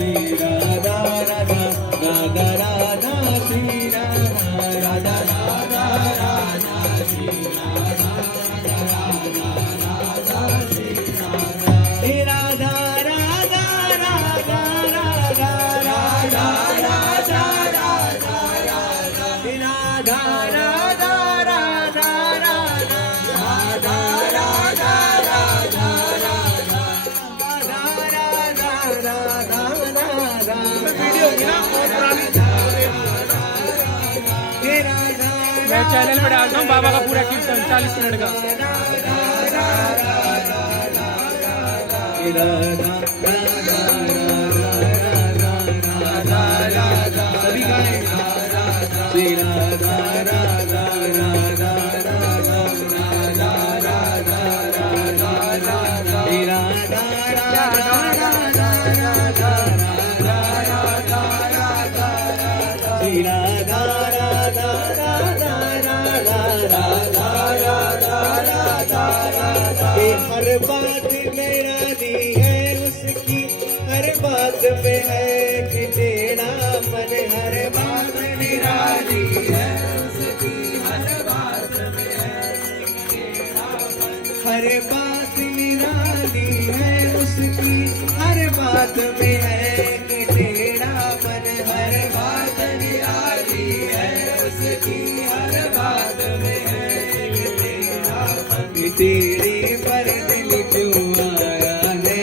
श्री राधा राधा राधा राधा श्री राधा राधा राधा राधा श्री राधा राधा राधा श्री राधा हे राधा राधा राधा राधा राधा राधा राधा राधा हे राधा राधा राधा राधा राधा राधा मैं चैनल में डालता हूँ बाबा का पूरा कीर्तन 40 मिनट का। सभी गाएं श्री राधा राधा राधा हर बात मेरा दी है उसकी, हर बात में है कि तेरा मन, हर बात निराली है उसकी, हर बात में है कि तेरा मन, हर बात निराली है उसकी, हर बात में है कि तेरा मन, हर बात निराली है उसकी, हर बात में है कि तेरा मन, तेरे पर दिल क्यों आया है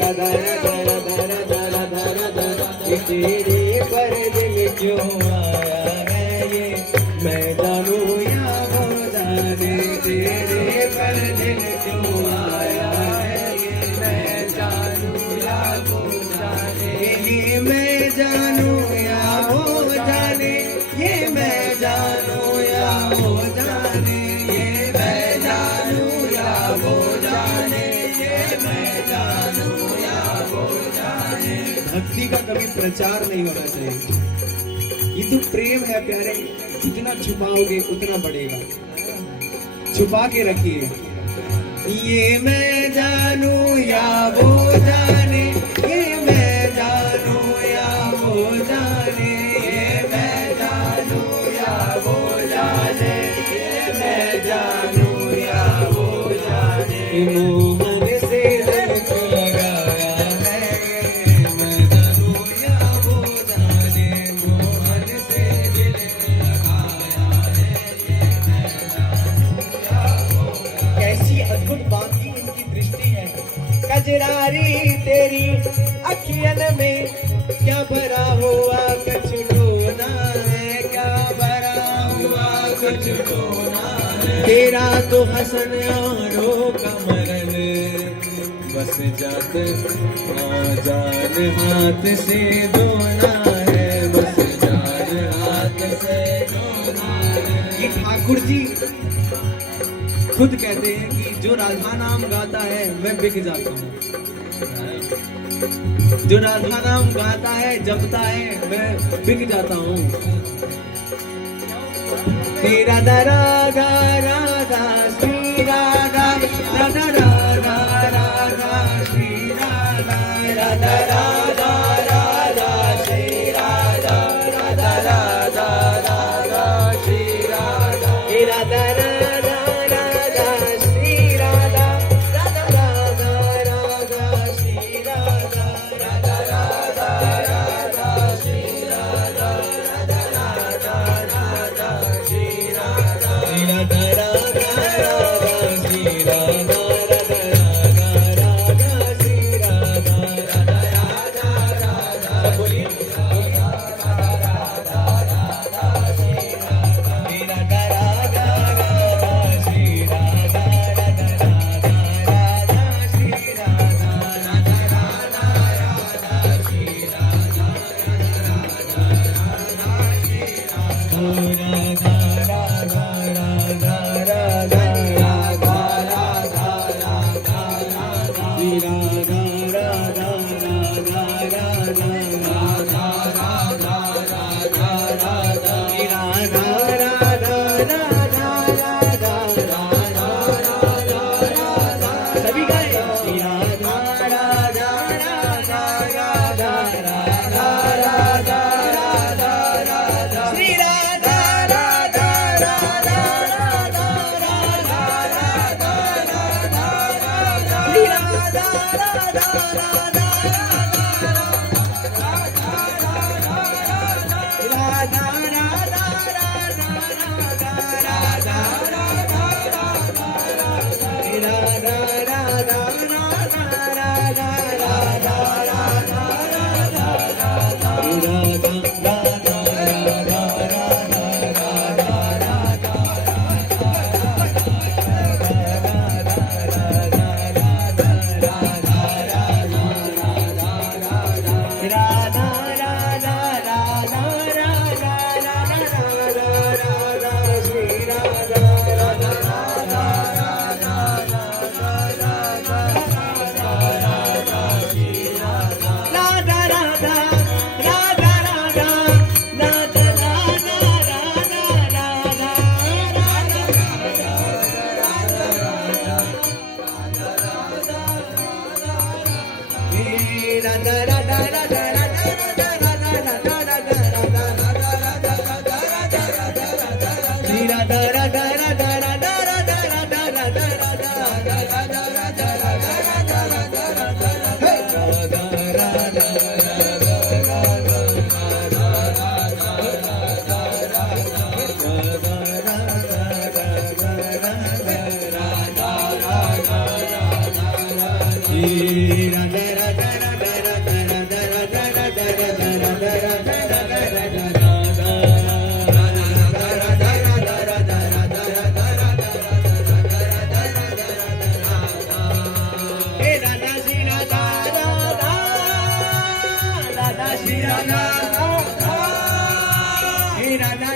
राधा राधा राधा राधा राधा राधा, तेरे पर दिल क्यों आया है ये मैं जानूं या वो जाने, तेरे पर दिल क्यों आया है ये मैं जानूं या वो जाने, ये मैं जानूं या वो जाने, ये मैं जानूं या वो जाने, ये मैं जानूं या वो जाने, ये मैं जानूं या वो जाने। भक्ति का कभी प्रचार नहीं होना चाहिए, ये तो प्रेम है प्यारे, जितना छुपाओगे उतना बढ़ेगा, छुपा के रखिए। ये मैं जानूं या वो जाने, ये मैं जानूं या वो जाने, ये मैं जानूं या वो जाने, ये मैं जानूं या वो जाने। मोहन से दिल को लगाया है मैं जानूं या वो जाने, मोहन से दिल को लगाया है ये मैं जानूं या वो जाने। कैसी अद्भुत बात की इनकी दृष्टि है, कजरारी तेरी अखियन में क्या भरा हुआ कुछ ढोना है, क्या भरा हुआ कुछ ढोना है, तेरा तो हसन औरों का मरन, बस जात जान हाथ से धोना है, बस जान हाथ से धोना है। ये ठाकुर जी खुद कहते हैं कि जो राधा नाम गाता है मैं बिक जाता हूँ, जो राधा नाम गाता है जपता है मैं बिक जाता हूँ। तेरा राधा राधा श्री राधा राधा राधा राधा श्री राधा राधा राधा राधा श्री राधा राधा राधा राधा श्री राधा राधा राधा राधा श्री राधा राधा राधा राधा श्री राधा राधा राधा राधा श्री राधा राधा राधा राधा श्री राधा राधा राधा राधा श्री राधा राधा राधा श्री राधा राधा राधा राधा बोलिए सभी गाएं राधा राधा राधा राधा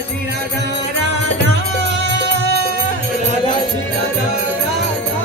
श्री राधा राधा राधा श्री राधा राधा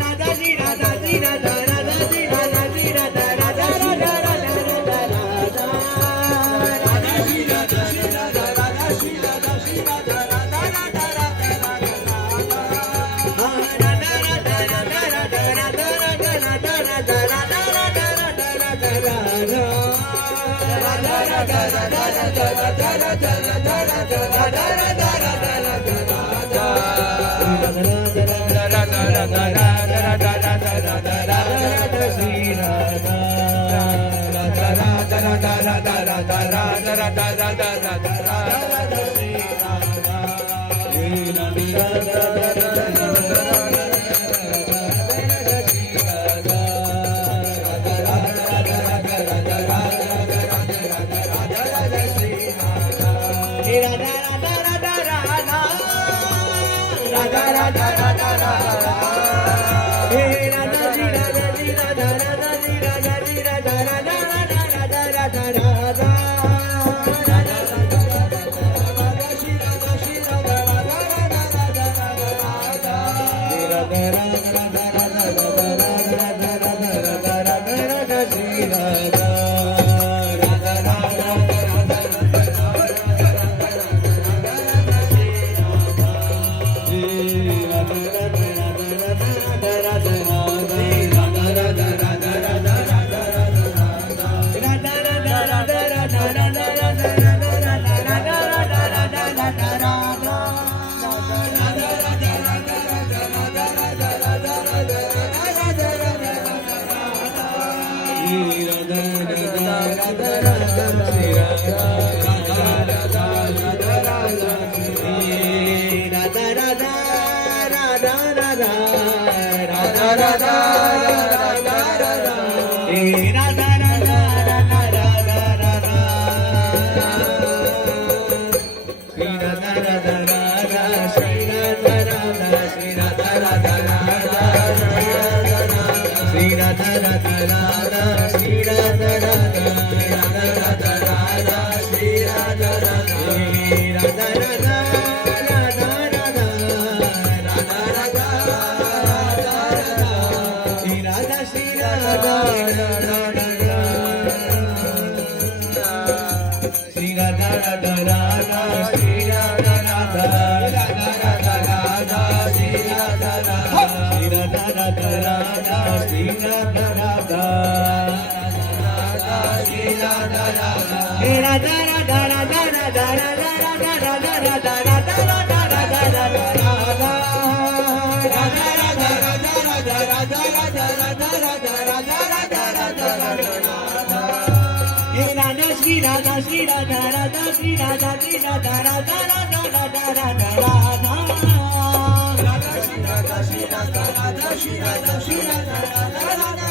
राधा श्री राधा श्री राधा राधा श्री राधा श्री राधा राधा राधा राधा राधा राधा श्री राधा श्री राधा राधा श्री राधा श्री राधा राधा Radha Shri Radha Shri Radha Radha Shri Radha Shri Radha Radha Radha Radha Radha Radha Radha Shri Radha Shri Radha Radha Shri Radha Shri Radha Radha Radha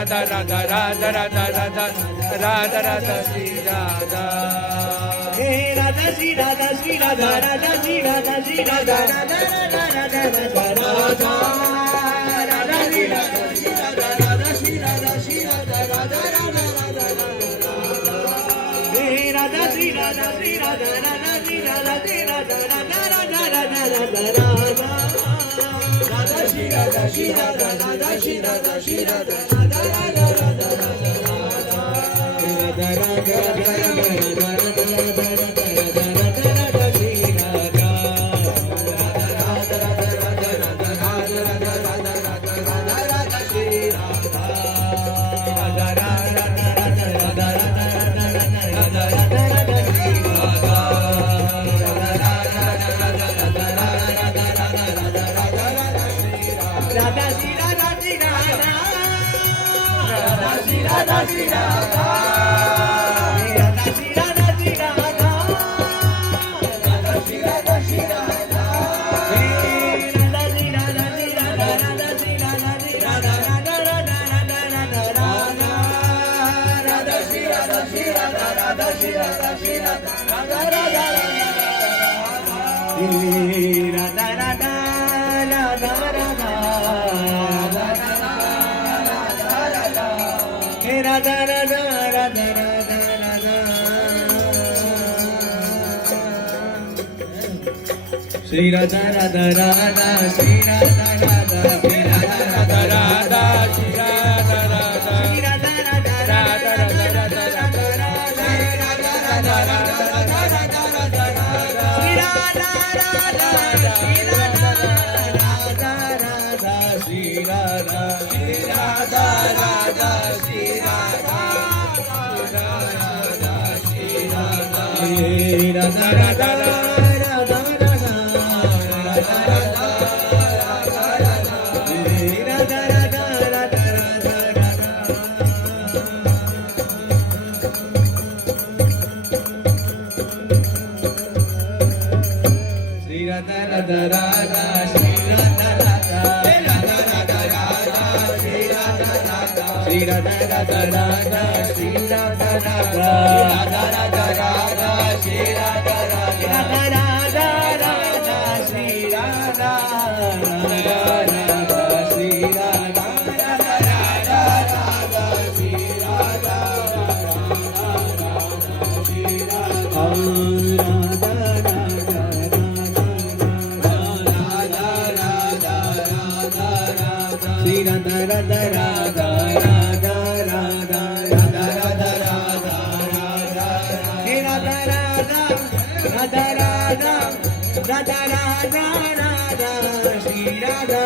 Radha राधा राधा राधा राधा राधा राधा श्री राधा हे राधा श्री राधा श्री राधा राधा श्री राधा श्री राधा राधा राधा राधा राधा राधा राधा श्री राधा श्री राधा राधा श्री राधा श्री राधा राधा राधा राधा हे राधा श्री राधा श्री राधा राधा श्री राधा श्री राधा राधा राधा राधा राधा राधा राधा श्री राधा श्री राधा राधा श्री राधा श्री राधा राधा राधा Radha Shri Radha Radha Radha Shri Radha Radha Shri Radha Radha Radha Shri Radha Radha Shri Radha Radha Radha Radha Radha Radha Shri Radha Radha Shri Radha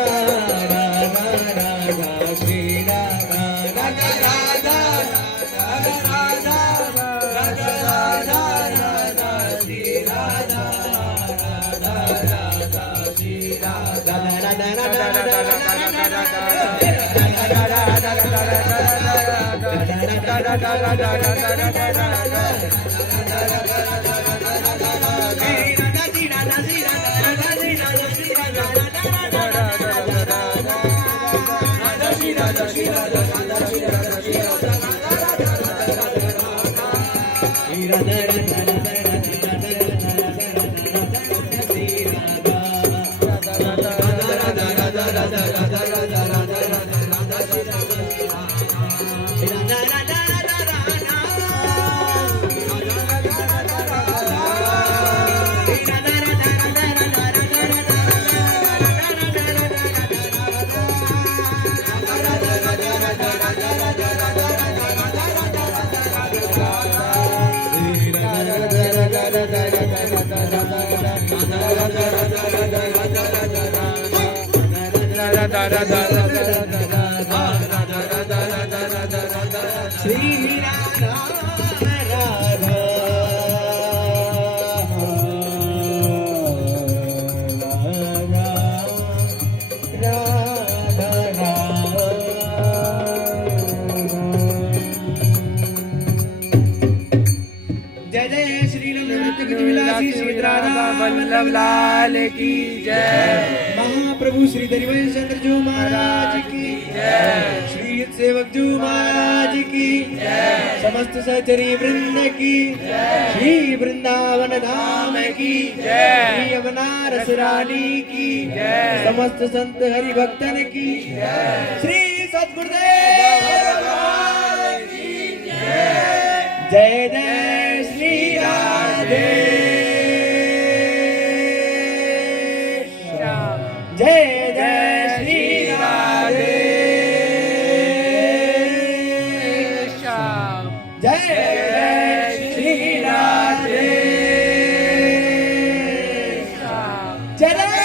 Radha Shri Radha Shri Radha Radha Shri Radha Shri Radha Radha Madhav लाल की जय। महाप्रभु श्री दरिवंश चंद्र जी महाराज की जय। श्री युग सेवक जी महाराज की जय। समस्त सहचरी वृंद की श्री वृंदावन धाम की जय। श्री अवनारस रानी की जय। समस्त संत हरि भक्तन की श्री सद्गुरुदेव भगवान की जय जय श्री राधे श्याम। जय जय श्री राधे श्याम। जय जय श्री राधे श्याम। जय